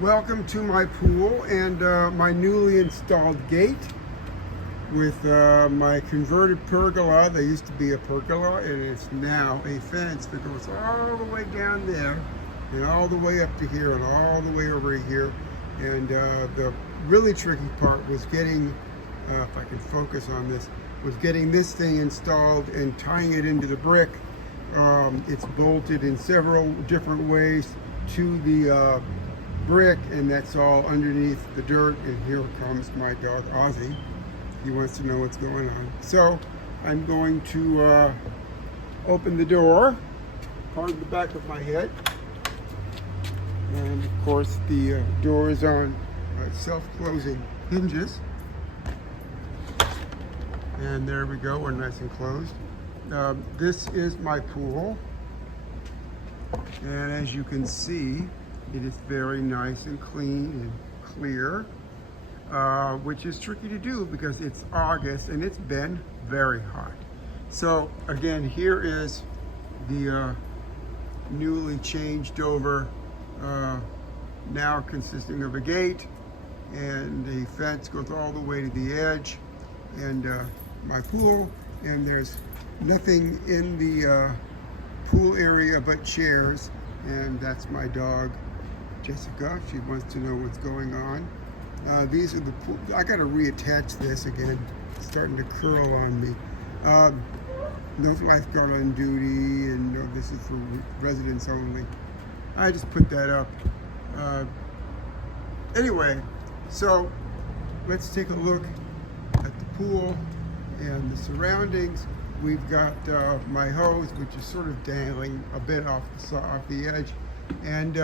Welcome to my pool and my newly installed gate with my converted pergola. There used to be a pergola and it's now a fence that goes all the way down there and all the way up to here and all the way over here. And the really tricky part was getting, if I can focus on this, was getting this thing installed and tying it into the brick. It's bolted in several different ways to the brick, and that's all underneath the dirt. And here comes my dog Ozzy. He wants to know what's going on. So I'm going to open the door, pardon the back of my head, and of course the door is on self-closing hinges. And there we go, we're nice and closed. This is my pool, and as you can see, it is very nice and clean and clear, which is tricky to do because it's August and it's been very hot. So again, here is the newly changed over, now consisting of a gate, and the fence goes all the way to the edge, and my pool, and there's nothing in the pool area but chairs, and that's my dog Jessica. She wants to know what's going on. These are the pool. I got to reattach this again. It's starting to curl on me. No lifeguard on duty, and no, this is for residents only. I just put that up. Anyway, so let's take a look at the pool and the surroundings. We've got my hose, which is sort of dangling a bit off the edge, and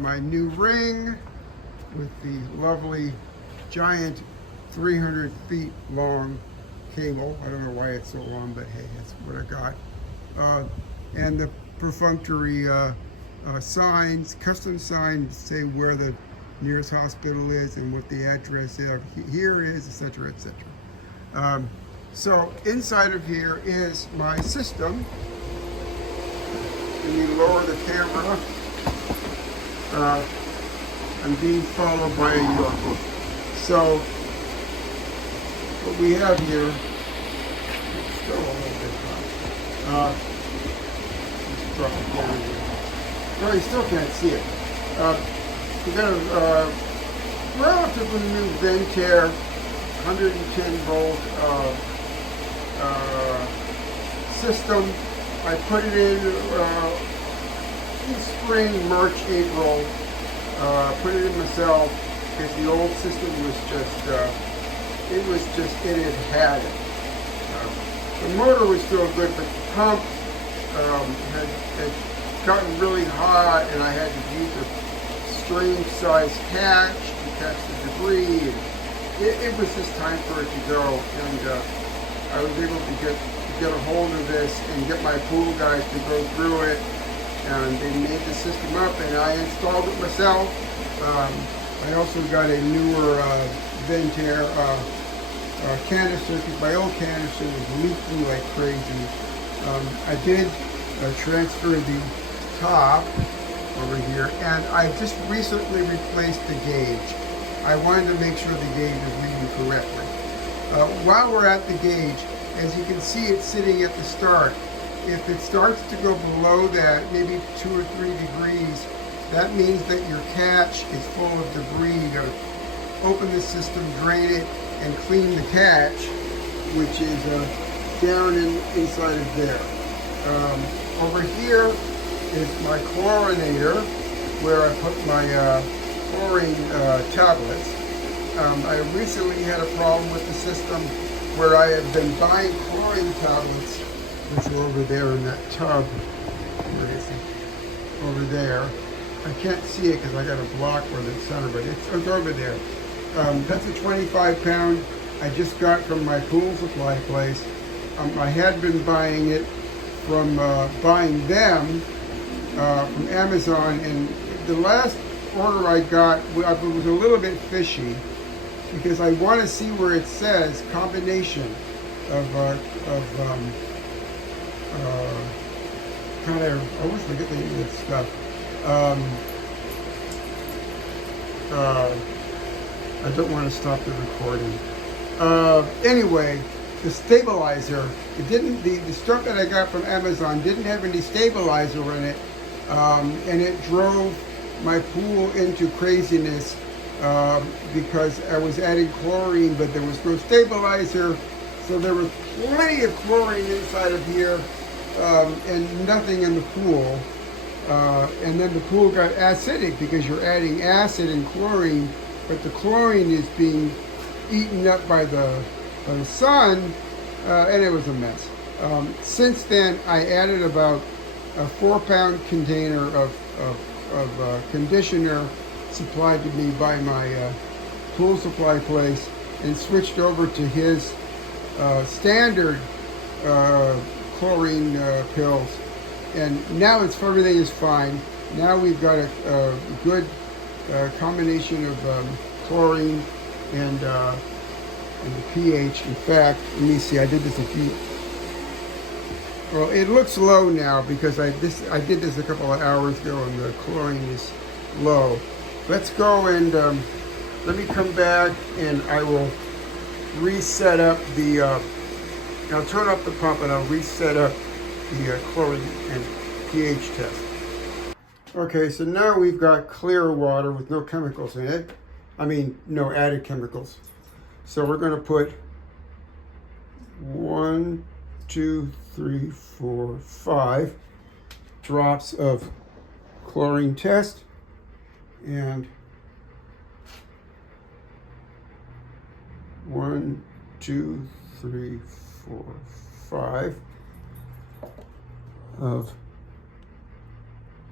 my new ring with the lovely giant 300 feet long cable. I don't know why it's so long, but hey, that's what I got. And the perfunctory signs, custom signs, say where the nearest hospital is and what the address here is, etc., etc. So inside of here is my system. When you lower the camera, I'm being followed by a York. So what we have here, it's still a little bit hot. Just drop it down here. Well, you still can't see it. We've got a relatively new Ventair 110 volt system. I put it in spring, March, April. Put it in myself because the old system was just, it had it. The motor was still good, but the pump had gotten really hot, and I had to use a strange size catch to catch the debris. And it was just time for it to go, and I was able to get a hold of this and get my pool guys to go through it, and they made the system up, and I installed it myself. I also got a newer Ventair canister, because my old canister was leaking like crazy. I did transfer the top over here, and I just recently replaced the gauge. I wanted to make sure the gauge is reading correctly. While we're at the gauge, as you can see, it's sitting at the start. If it starts to go below that, maybe 2 or 3 degrees, that means that your catch is full of debris. You gotta open the system, drain it, and clean the catch, which is down inside of there. Over here is my chlorinator, where I put my chlorine tablets. I recently had a problem with the system where I have been buying chlorine tablets, which are over there in that tub. Where is it? Over there. I can't see it because I got a block where the center, but it's over there. That's a 25-pound I just got from my pool supply place. I had been buying it from buying them from Amazon, and the last order I got was a little bit fishy because I want to see where it says combination of kind of, I always forget the name of this stuff. I don't want to stop the recording. Anyway, the stabilizer, it didn't, the stuff that I got from Amazon didn't have any stabilizer in it, and it drove my pool into craziness because I was adding chlorine, but there was no stabilizer, so there was plenty of chlorine inside of here, and nothing in the pool. And then the pool got acidic because you're adding acid and chlorine, but the chlorine is being eaten up by the sun, and it was a mess. Since then, I added about a 4-pound container of conditioner supplied to me by my pool supply place, and switched over to his standard chlorine pills. And now everything is fine. Now we've got a good combination of chlorine and the pH. In fact, let me see. I did this a few. Well, it looks low now because I did this a couple of hours ago, and the chlorine is low. Let's go and let me come back, and I will reset up the. I'll turn up the pump, and I'll reset up the chlorine and pH test. Okay, so now we've got clear water with no chemicals in it. I mean, no added chemicals. So we're going to put 1, 2, 3, 4, 5 drops of chlorine test, and 1, 2, 3, 4, 5 of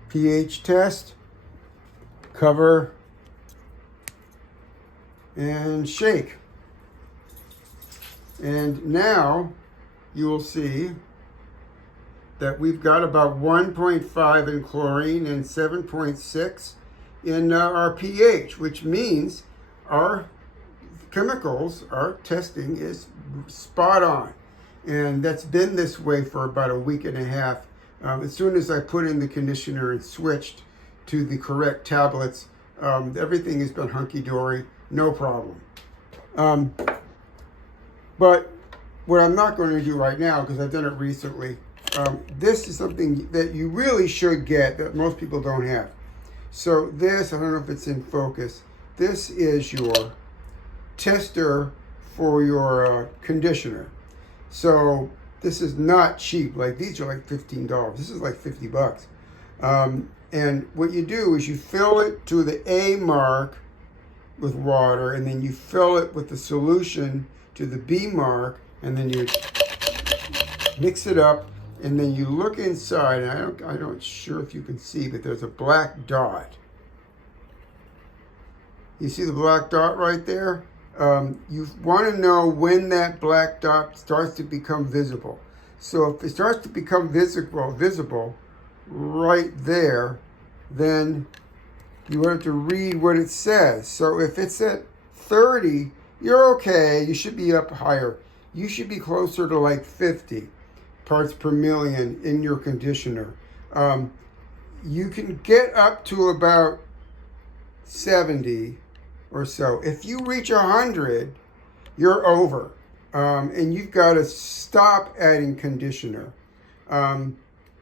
pH test, cover, and shake. And now you will see that we've got about 1.5 in chlorine and 7.6 in our pH, which means our chemicals, our testing is spot on. And that's been this way for about a week and a half. As soon as I put in the conditioner and switched to the correct tablets, everything has been hunky-dory, no problem. But what I'm not going to do right now, because I've done it recently, this is something that you really should get that most people don't have. So this, I don't know if it's in focus, this is your tester for your conditioner. So this is not cheap. Like, these are like $15. This is like $50. And what you do is you fill it to the A mark with water, and then you fill it with the solution to the B mark, and then you mix it up, and then you look inside. And I don't sure if you can see, but there's a black dot. You see the black dot right there? You want to know when that black dot starts to become visible. So if it starts to become visible right there, then you have to read what it says. So if it's at 30, you're okay. You should be up higher. You should be closer to like 50 parts per million in your conditioner. You can get up to about 70 or so. If you reach 100, you're over, and you've got to stop adding conditioner.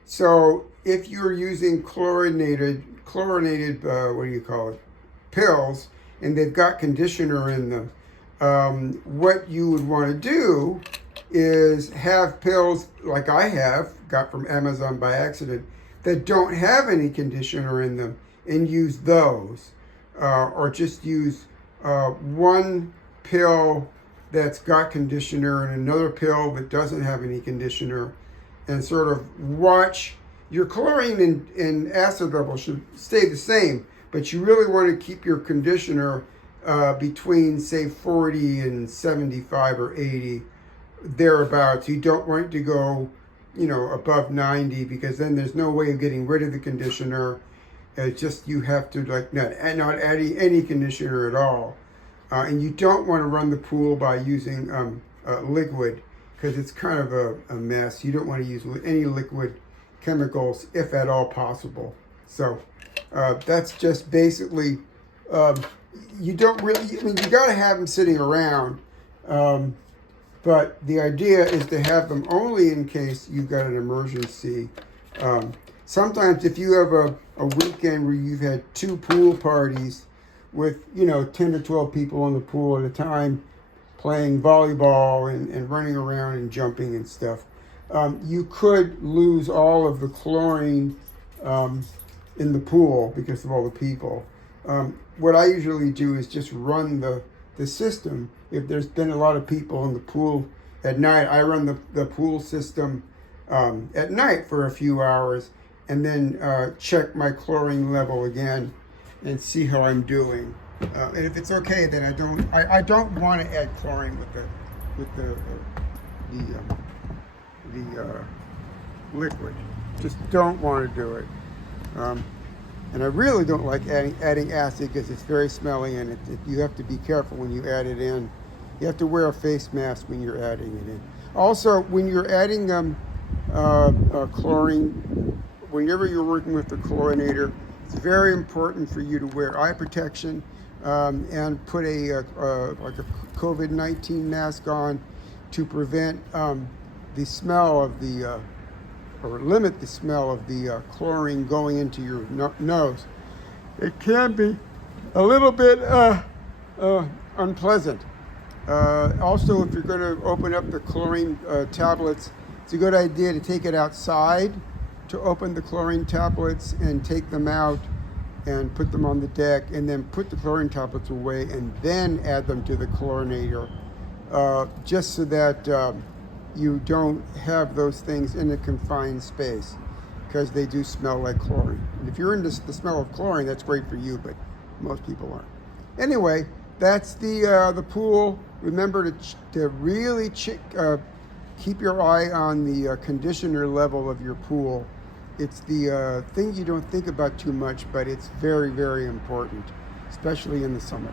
So if you're using chlorinated, what do you call it, pills, and they've got conditioner in them, what you would want to do is have pills like I have, got from Amazon by accident, that don't have any conditioner in them, and use those. Or just use one pill that's got conditioner and another pill that doesn't have any conditioner, and sort of watch. Your chlorine and acid level should stay the same, but you really want to keep your conditioner between, say, 40 and 75 or 80, thereabouts. You don't want it to go, above 90, because then there's no way of getting rid of the conditioner. It's just, you have to not add any conditioner at all. And you don't want to run the pool by using liquid, because it's kind of a mess. You don't want to use any liquid chemicals, if at all possible. So that's just basically, you don't really, I mean, you got to have them sitting around, but the idea is to have them only in case you've got an emergency. Sometimes if you have a weekend where you've had 2 pool parties with, 10 to 12 people in the pool at a time playing volleyball and running around and jumping and stuff, you could lose all of the chlorine in the pool because of all the people. What I usually do is just run the system. If there's been a lot of people in the pool at night, I run the pool system at night for a few hours and then check my chlorine level again and see how I'm doing. And if it's okay, then I don't want to add chlorine with the liquid. Just don't want to do it. And I really don't like adding acid because it's very smelly, and you have to be careful when you add it in. You have to wear a face mask when you're adding it in. Also, when you're adding chlorine, whenever you're working with the chlorinator, it's very important for you to wear eye protection and put like a COVID-19 mask on to prevent the smell of the or limit the smell of the chlorine going into your nose. It can be a little bit unpleasant. Also, if you're going to open up the chlorine tablets, it's a good idea to take it outside to open the chlorine tablets and take them out and put them on the deck, and then put the chlorine tablets away and then add them to the chlorinator, just so that you don't have those things in a confined space, because they do smell like chlorine. And if you're into the smell of chlorine, that's great for you, but most people aren't. Anyway, that's the pool. Remember to really keep your eye on the conditioner level of your pool. It's the thing you don't think about too much, but it's very, very important, especially in the summer.